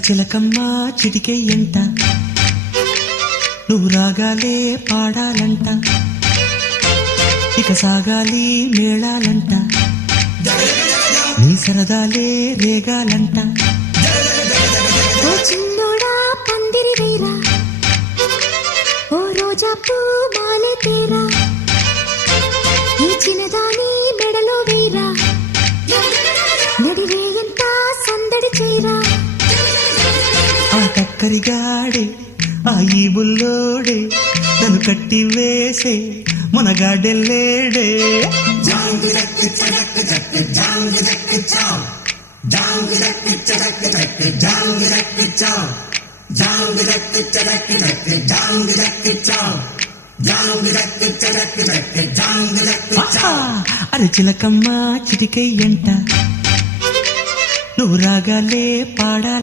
చిలకమ్మ చిటికెయ్యంట నువ్వు రాగాలే పాడాలంట ఇక సాగాలి మేళాలంట నీ సరదాలే రేగాలంట ఓ చిన్నోడా పందిరి వేరా ఓ రోజా పూ మాలే తేరా ఈ చిన్నదాని మెడలో వేరా నడిరే ఎంత సందడి చేరా ఆ కక్కరిగాడే ఆ ఈ బుల్లోడే నన్ను కట్టి వేసే మునగాడెల్లేడే అరే చిలకమ్మ చిటికెయ్యంట నువ్వు రాగాలే పాడాలి